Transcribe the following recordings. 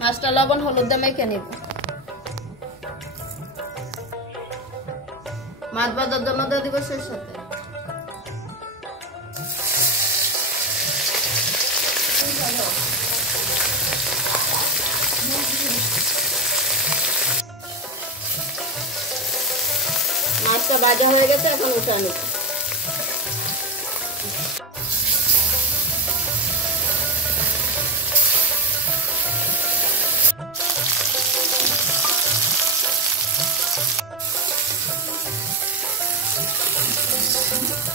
মাছটা লবণ হলুদ দিয়ে মেখে নিব। মাছ ভাজার জন্য দিয়ে দিব সরষের তেল। মাছটা ভাজা হয়ে গেছে, এখন উঠে নিব।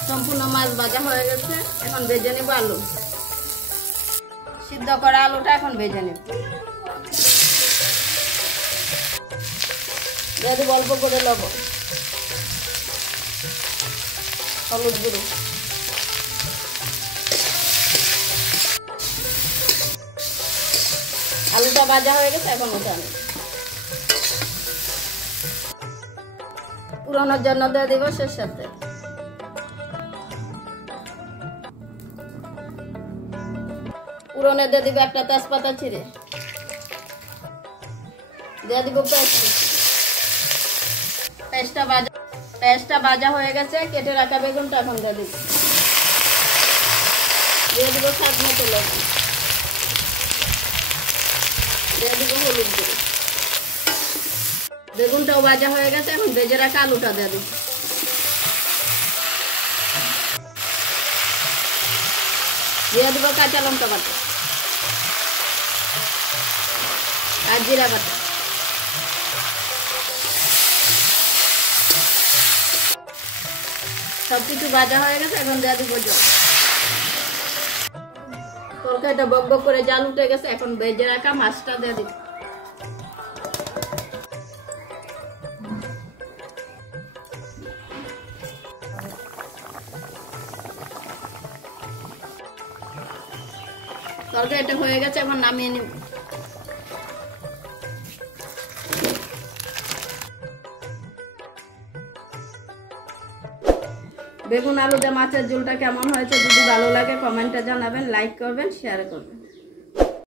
সম্পূর্ণ মাছ ভাজা হয়ে গেছে, এখন ভেজে নেব আলু। সিদ্ধ করা আলুটা এখন ভেজে নেব। দিয়ে দেব অল্প করে লবণ, হলুদ গুঁড়ো, আলুটা ভাজা হয়ে গেছে, এখন উঠে নেব। পুরানোর জন্য দিয়ে দিব সরষের তেল। পুরনে দিয়ে দিব একটা তেজপাতা ছিঁড়ে, দিয়ে দিব পেঁয়াজটা ভাজা হয়ে গেছে, কেটে রাখা বেগুনটা এখন দিয়ে দিব। দিয়ে দিব স্বাদ মতো লবণ, দিয়ে দিব হলুদ গুঁড়ো। বেগুনটাও ভাজা হয়ে গেছে, এখন ভেজে রাখা আলুটা দিয়ে দিব। দিয়ে দিব কাঁচা লঙ্কা বাটা আর জিরা বাটা। সবকিছু ভাজা হয়ে গেছে, এখন দিয়ে দিব জল। তরকারিটা বক বক করে জাল উঠে গেছে, এখন ভেজে রাখা মাছটা দিয়ে দিব। তরকারিটা হয়ে গেছে, এখন নামিয়ে নিব। বেগুন আলু দিয়ে মাছের ঝোলটা কেমন হয়েছে যদি ভালো লাগে কমেন্টে জানাবেন, লাইক করবেন, শেয়ার করবেন।